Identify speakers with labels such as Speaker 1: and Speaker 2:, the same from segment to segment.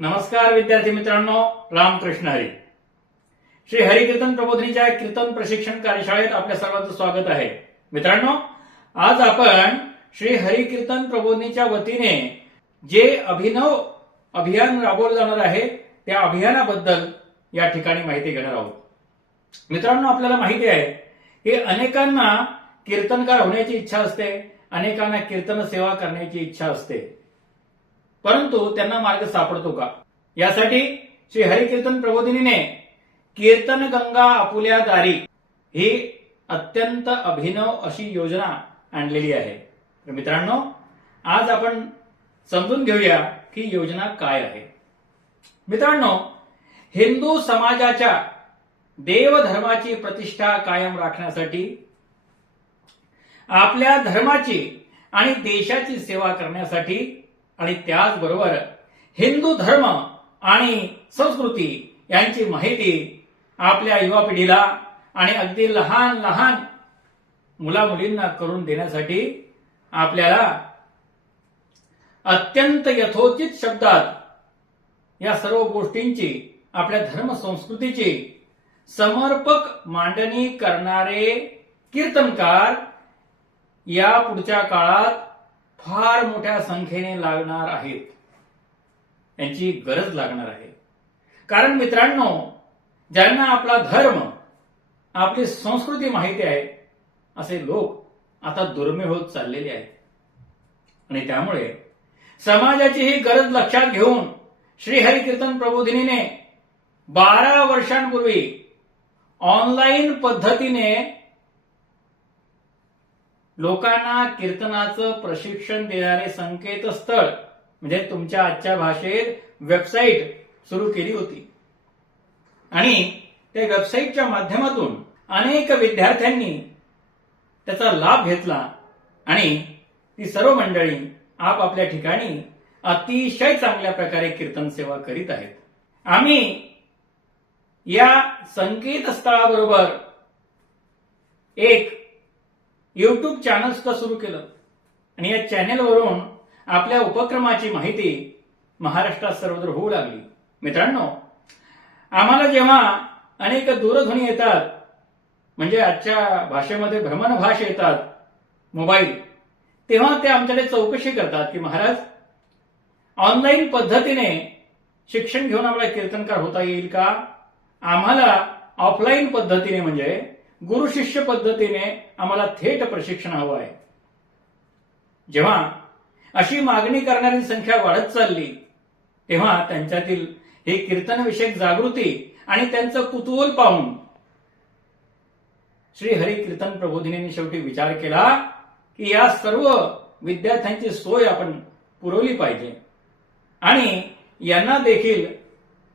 Speaker 1: नमस्कार विद्यार्थी मित्रांनो रामकृष्ण हरी. श्री हरिकीर्तन प्रबोधनीच्या कीर्तन प्रशिक्षण कार्यशाळेत आपल्या सर्वांचं स्वागत आहे. मित्रांनो आज आपण श्री हरिकीर्तन प्रबोधनीच्या वतीने जे अभिनव अभियान राबवलं जाणार आहे त्या अभियानाबद्दल या ठिकाणी माहिती घेणार आहोत. मित्रांनो आपल्याला माहिती आहे की अनेकांना कीर्तनकार होण्याची इच्छा असते अनेकांना कीर्तन सेवा करण्याची इच्छा असते. परंतु त्यांना मार्ग सापडतो का? यासाठी श्री हरिकीर्तन प्रबोधिनीने कीर्तन गंगा आपुल्या दारी ही अत्यंत अभिनव अशी योजना आणलेली आहे. तर मित्रांनो आज आपण समजून घेऊया की योजना काय आहे. मित्रांनो हिंदू समाजाच्या देवधर्माची प्रतिष्ठा कायम राखण्यासाठी आपल्या धर्माची आणि देशाची सेवा करण्यासाठी आणि त्याचबरोबर हिंदू धर्म आणि संस्कृती यांची माहिती आपल्या युवा पिढीला आणि अगदी लहान लहान मुला मुलींना करून देण्यासाठी आपल्याला अत्यंत यथोचित शब्दात या सर्व गोष्टींची आपल्या धर्म संस्कृतीची समर्पक मांडणी करणारे कीर्तनकार या पुढच्या काळात फार मोठ्या संख्येने लागणार आहेत. यांची गरज लागणार आहे. कारण मित्रांनो ज्यांना आपला धर्म आपली संस्कृती माहिती आहे असे लोक आता दुर्मिळ होत चाललेले आहेत. आणि त्यामुळे समाजाची ही गरज लक्षात घेऊन श्रीहरिकीर्तन प्रबोधिनीने बारा वर्षांपूर्वी ऑनलाईन पद्धतीने लोकांना कीर्तनाचं प्रशिक्षण देणारे संकेतस्थळ म्हणजे तुमच्या आजच्या भाषेत वेबसाईट सुरू केली होती. आणि त्या वेबसाईटच्या माध्यमातून अनेक विद्यार्थ्यांनी त्याचा लाभ घेतला आणि ती सर्व मंडळी आपापल्या ठिकाणी अतिशय चांगल्या प्रकारे कीर्तन सेवा करीत आहेत. आम्ही या संकेतस्थळाबरोबर एक युट्यूब चॅनल सुद्धा सुरू केलं. आणि या चॅनेलवरून आपल्या उपक्रमाची माहिती महाराष्ट्रात सर्वत्र होऊ लागली. मित्रांनो आम्हाला जेव्हा अनेक दूरध्वनी येतात म्हणजे आजच्या भाषेमध्ये भ्रमणभाष येतात मोबाईल तेव्हा ते आमच्याकडे चौकशी करतात की महाराज ऑनलाईन पद्धतीने शिक्षण घेऊन आम्हाला कीर्तनकार होता येईल का? आम्हाला ऑफलाईन पद्धतीने म्हणजे गुरु शिष्य पद्धतीने आम्हाला थेट प्रशिक्षण हवं आहे. जेव्हा अशी मागणी करणारी संख्या वाढत चालली तेव्हा त्यांच्यातील हे कीर्तनविषयक जागृती आणि त्यांचं कुतूहल पाहून श्री हरी कीर्तन प्रबोधिनीने शेवटी विचार केला की या सर्व विद्यार्थ्यांची सोय आपण पुरवली पाहिजे. आणि यांना देखील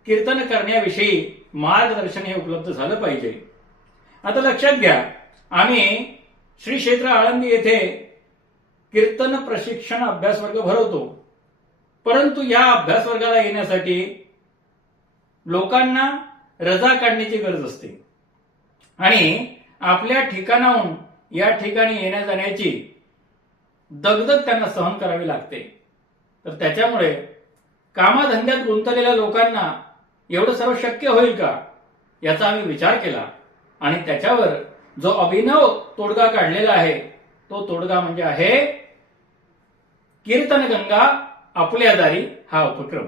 Speaker 1: कीर्तन करण्याविषयी मार्गदर्शन हे उपलब्ध झालं पाहिजे. आता लक्षात घ्या. आम्ही श्री क्षेत्र आळंदी येथे कीर्तन प्रशिक्षण अभ्यास वर्ग भरवतो. परंतु या अभ्यास वर्गाला येण्यासाठी लोकांना रजा काढण्याची गरज असते. आणि आपल्या ठिकाणाहून या ठिकाणी येण्या जाण्याची दगदग त्यांना सहन करावी लागते. तर त्याच्यामुळे कामाधंद्यात गुंतलेल्या लोकांना एवढं सर्व शक्य होईल का? याचा आम्ही विचार केला. आणि त्याच्यावर जो अभिनव तोडगा काढलेला आहे तो तोडगा म्हणजे आहे कीर्तन गंगा आपल्या दारी हा उपक्रम.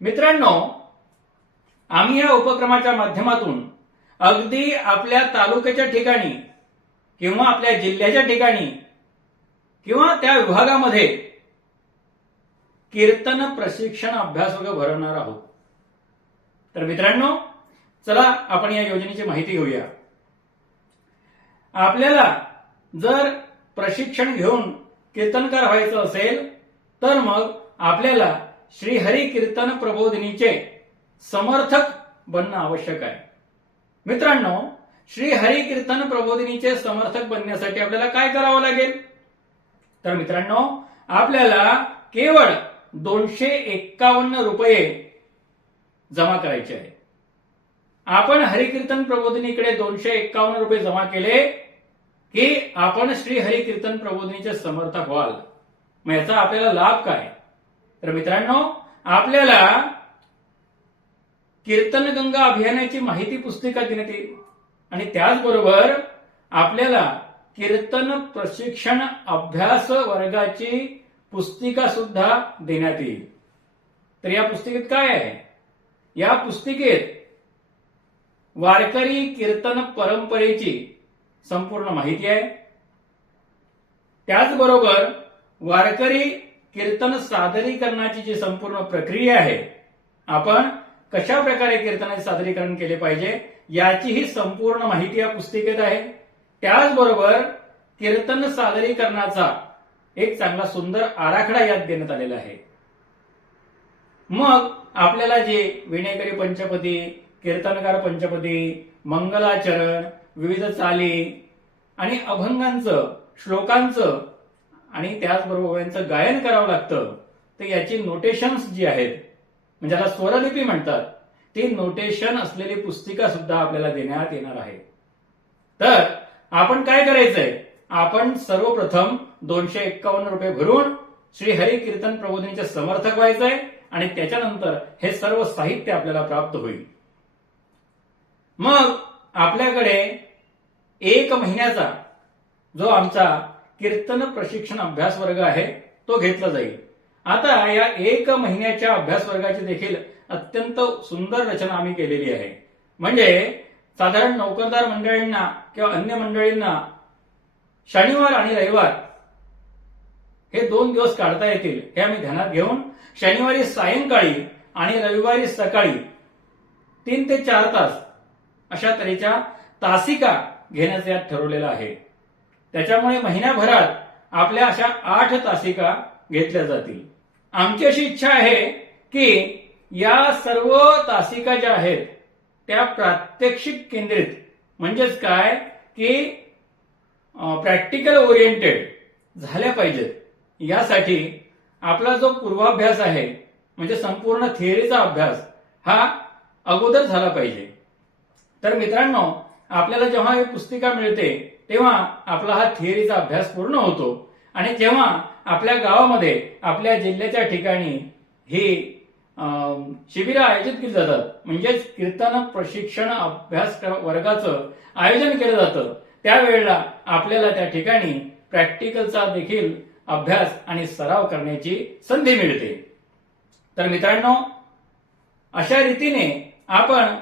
Speaker 1: मित्रांनो आम्ही या उपक्रमाच्या माध्यमातून अगदी आपल्या तालुक्याच्या ठिकाणी किंवा आपल्या जिल्ह्याच्या ठिकाणी किंवा त्या विभागामध्ये कीर्तन प्रशिक्षण अभ्यास वर्ग भरवणार आहोत. तर मित्रांनो चला आपण या योजनेची माहिती घेऊया. आपल्याला जर प्रशिक्षण घेऊन कीर्तनकार व्हायचं असेल तर मग आपल्याला श्रीहरी कीर्तन प्रबोधिनीचे समर्थक बनणं आवश्यक आहे. मित्रांनो श्रीहरी कीर्तन प्रबोधिनीचे समर्थक बनण्यासाठी आपल्याला काय करावं लागेल? तर मित्रांनो आपल्याला केवळ दोनशे एक्कावन्न रुपये जमा करायचे आहे आपण हरिकीर्तन प्रबोधिनीकडे दोनशे एक्कावन्न रुपये जमा केले की आपण श्री हरिकीर्तन प्रबोधिनीचे समर्थक व्हाल. मग याचा आपल्याला लाभ काय? तर मित्रांनो आपल्याला कीर्तन गंगा अभियानाची माहिती पुस्तिका देण्यात येईल आणि त्याचबरोबर आपल्याला कीर्तन प्रशिक्षण अभ्यास वर्गाची पुस्तिका सुद्धा देण्यात येईल. तर या पुस्तिकेत काय आहे? या पुस्तिकेत वारकरी कीर्तन परंपरेची संपूर्ण माहिती आहे. त्याचबरोबर वारकरी कीर्तन सादरीकरणाची जी संपूर्ण प्रक्रिया आहे आपण कशा प्रकारे कीर्तनाचे सादरीकरण केले पाहिजे याचीही संपूर्ण माहिती या पुस्तिकेत आहे. त्याचबरोबर कीर्तन सादरीकरणाचा एक चांगला सुंदर आराखडा यात देण्यात आलेला आहे. मग आपल्याला जे विणेकरी पंचपदी कीर्तनकार पंचपदी मंगलाचरण विविध चाली आणि अभंगांचं श्लोकांचं आणि त्याचबरोबर यांचं गायन करावं लागतं. तर याची नोटेशन्स जी आहेत म्हणजे ज्याला स्वरलिपी म्हणतात ती नोटेशन असलेली पुस्तिका सुद्धा आपल्याला देण्यात येणार आहे. तर आपण काय करायचंय? आपण सर्वप्रथम दोनशे एक्कावन्न रुपये भरून श्री हरी कीर्तन प्रबोधिनीचे समर्थक व्हायचंय आणि त्याच्यानंतर हे सर्व साहित्य आपल्याला प्राप्त होईल. मग आपल्याकडे एक महिन्याचा जो आमचा कीर्तन प्रशिक्षण अभ्यास वर्ग आहे तो घेतला जाईल. आता या एक महिन्याच्या अभ्यास वर्गाची देखील अत्यंत सुंदर रचना आम्ही केलेली आहे. म्हणजे साधारण नोकरदार मंडळींना किंवा अन्य मंडळींना शनिवार आणि रविवार हे दोन दिवस काढता येतील हे आम्ही ध्यानात घेऊन शनिवारी सायंकाळी आणि रविवारी सकाळी तीन ते चार तास अशा तऱ्हेच्या तासिका घेण्याचं यात ठरवलेलं आहे. त्याच्यामुळे महिन्याभरात आपल्या अशा आठ तासिका घेतल्या जातील. आमची अशी इच्छा आहे की या सर्व तासिका ज्या आहेत त्या प्रात्यक्षिक केंद्रित. म्हणजेच काय? की प्रॅक्टिकल ओरिएंटेड झाल्या पाहिजेत. यासाठी आपला जो पूर्वाभ्यास आहे म्हणजे संपूर्ण थिअरीचा अभ्यास हा अगोदर झाला पाहिजे. तर मित्रांनो आपल्याला जेव्हा ही पुस्तिका मिळते तेव्हा आपला हा थिअरीचा अभ्यास पूर्ण होतो. आणि जेव्हा आपल्या गावामध्ये आपल्या जिल्ह्याच्या ठिकाणी ही शिबिरं आयोजित केली जातात म्हणजेच कीर्तन प्रशिक्षण अभ्यास वर्गाचं आयोजन केलं जातं त्यावेळेला आपल्याला त्या ठिकाणी प्रॅक्टिकलचा देखील अभ्यास आणि सराव करण्याची संधी मिळते. तर मित्रांनो अशा रीतीने आपण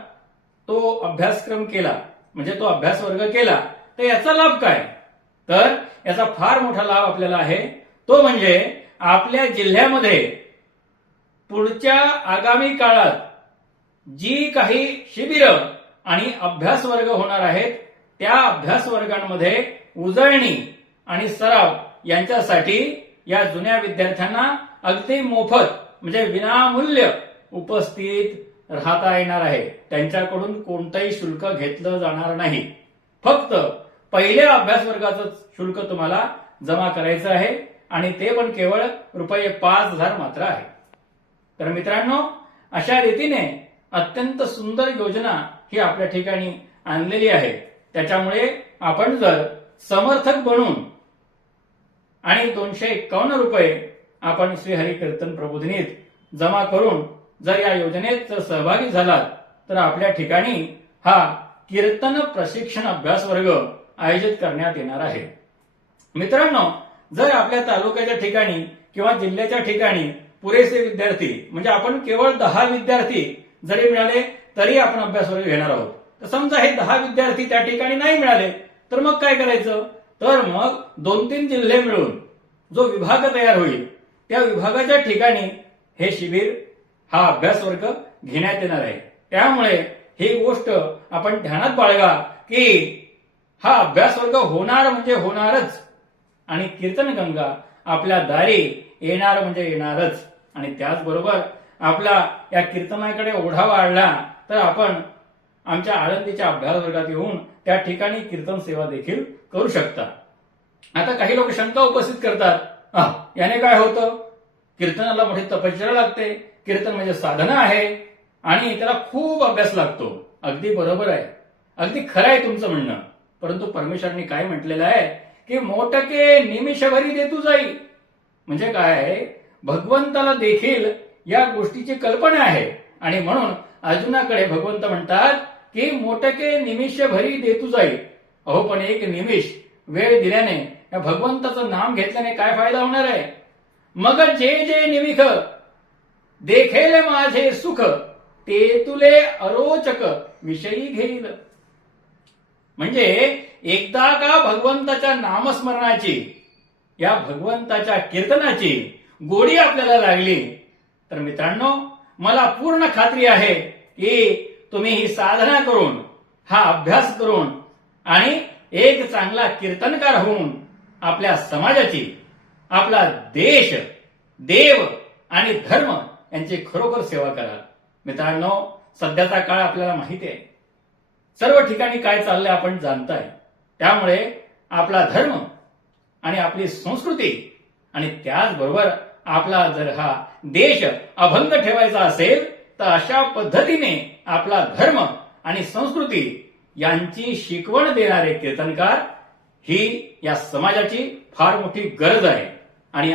Speaker 1: तो अभ्यासक्रम केला म्हणजे तो अभ्यास वर्ग केला तर याचा लाभ काय? तर याचा फार मोठा लाभ आपल्याला आहे. तो म्हणजे आपल्या जिल्ह्यामध्ये पुढच्या आगामी काळात जी काही शिबिरं आणि अभ्यास वर्ग होणार आहेत त्या अभ्यास वर्गांमध्ये उजळणी आणि सराव यांच्यासाठी या जुन्या विद्यार्थ्यांना अगदी मोफत म्हणजे विनामूल्य उपस्थित राहता येणार आहे. त्यांच्याकडून कोणतंही शुल्क घेतलं जाणार नाही. फक्त पहिल्या अभ्यास वर्गाचं शुल्क तुम्हाला जमा करायचं आहे आणि ते पण केवळ रुपये पाच हजार मात्र आहे. तर मित्रांनो अशा रीतीने अत्यंत सुंदर योजना ही आपल्या ठिकाणी आणलेली आहे. त्याच्यामुळे आपण जर समर्थक बनून आणि दोनशे एक्कावन्न रुपये आपण श्रीहरी कीर्तन प्रबोधिनीत जमा करून जर या योजनेत सहभागी झालात तर आपल्या ठिकाणी हा कीर्तन प्रशिक्षण अभ्यास वर्ग आयोजित करण्यात येणार आहे. मित्रांनो जर आपल्या तालुक्याच्या ठिकाणी किंवा जिल्ह्याच्या ठिकाणी पुरेसे विद्यार्थी म्हणजे आपण केवळ दहा विद्यार्थी जरी मिळाले तरी आपण अभ्यास वर्ग घेणार आहोत. तर समजा हे दहा विद्यार्थी त्या ठिकाणी नाही मिळाले तर मग काय करायचं? तर मग दोन तीन जिल्हे मिळून जो विभाग तयार होईल त्या विभागाच्या ठिकाणी हे शिबिर हा अभ्यास वर्ग घेण्यात येणार आहे. त्यामुळे ही गोष्ट आपण ध्यानात बाळगा की हा अभ्यास वर्ग होणार म्हणजे होणारच. आणि कीर्तन गंगा आपल्या दारी येणार म्हणजे येणारच. आणि त्याचबरोबर आपला या कीर्तनाकडे ओढा वाढला तर आपण आमच्या आळंदीच्या अभ्यास वर्गात येऊन त्या ठिकाणी कीर्तन सेवा देखील करू शकता. आता काही लोक शंका उपस्थित करतात. याने काय होतं? कीर्तनाला मोठी तपश्चर्या लागते. कीर्तन म्हणजे साधना आहे आणि त्याला खूप अभ्यास लागतो. अगदी बरोबर आहे. अगदी खरं आहे तुमचं म्हणणं. परंतु परमेश्वरांनी काय म्हटलेलं आहे की मोटके निमिषभरी देतू जाई. म्हणजे काय आहे? भगवंताला देखील या गोष्टीची कल्पना आहे. आणि म्हणून अर्जुनाकडे भगवंत म्हणतात की मोटके निमिषभरी देतू जाई. अहो पण एक निमिष वेळ दिल्याने या भगवंताचं नाम घेतल्याने काय फायदा होणार आहे? मग जे जे निमिष देखेल माझे सुख ते तुले अरोचक विषयी घेईल. म्हणजे एकदा का भगवंताच्या नामस्मरणाची या भगवंताच्या कीर्तनाची गोडी आपल्याला लागली तर मित्रांनो मला पूर्ण खात्री आहे की तुम्ही ही साधना करून हा अभ्यास करून आणि एक चांगला कीर्तनकार होऊन आपल्या समाजाची आपला देश देव आणि धर्म यांची खरोखर सेवा करा. मित्रांनो सध्याचा काळ आपल्याला माहिती आहे. सर्व ठिकाणी काय चाललंय आपण जाणताय. त्यामुळे आपला धर्म आणि आपली संस्कृती आणि त्याचबरोबर आपला जर हा देश अभंग ठेवायचा असेल तर अशा पद्धतीने आपला धर्म आणि संस्कृती यांची शिकवण देणारे कीर्तनकार ही या समाजाची फार मोठी गरज आहे. आणि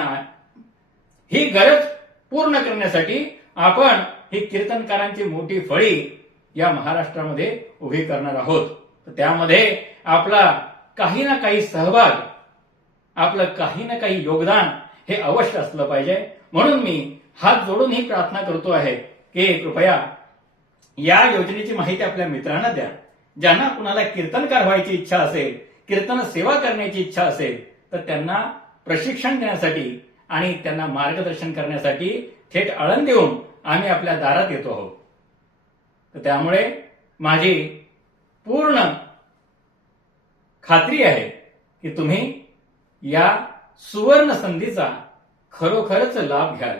Speaker 1: ही गरज पूर्ण करण्यासाठी आपण ही कीर्तनकारांची मोठी फळी या महाराष्ट्रामध्ये उभी करणार आहोत. तर त्यामध्ये आपला काही ना काही सहभाग आपलं काही ना काही योगदान हे अवश्य असलं पाहिजे. म्हणून मी हात जोडून ही प्रार्थना करतो आहे की कृपया या योजनेची माहिती आपल्या मित्रांना द्या. ज्यांना कुणाला कीर्तनकार व्हायची इच्छा असेल कीर्तन सेवा करण्याची इच्छा असेल तर त्यांना प्रशिक्षण देण्यासाठी आणि त्यांना मार्गदर्शन करण्यासाठी थेट आळंद देऊन आम्ही आपल्या दारात येतो आहोत. तर त्यामुळे माझी पूर्ण खात्री आहे की तुम्ही या सुवर्ण संधीचा खरोखरच लाभ घ्याल.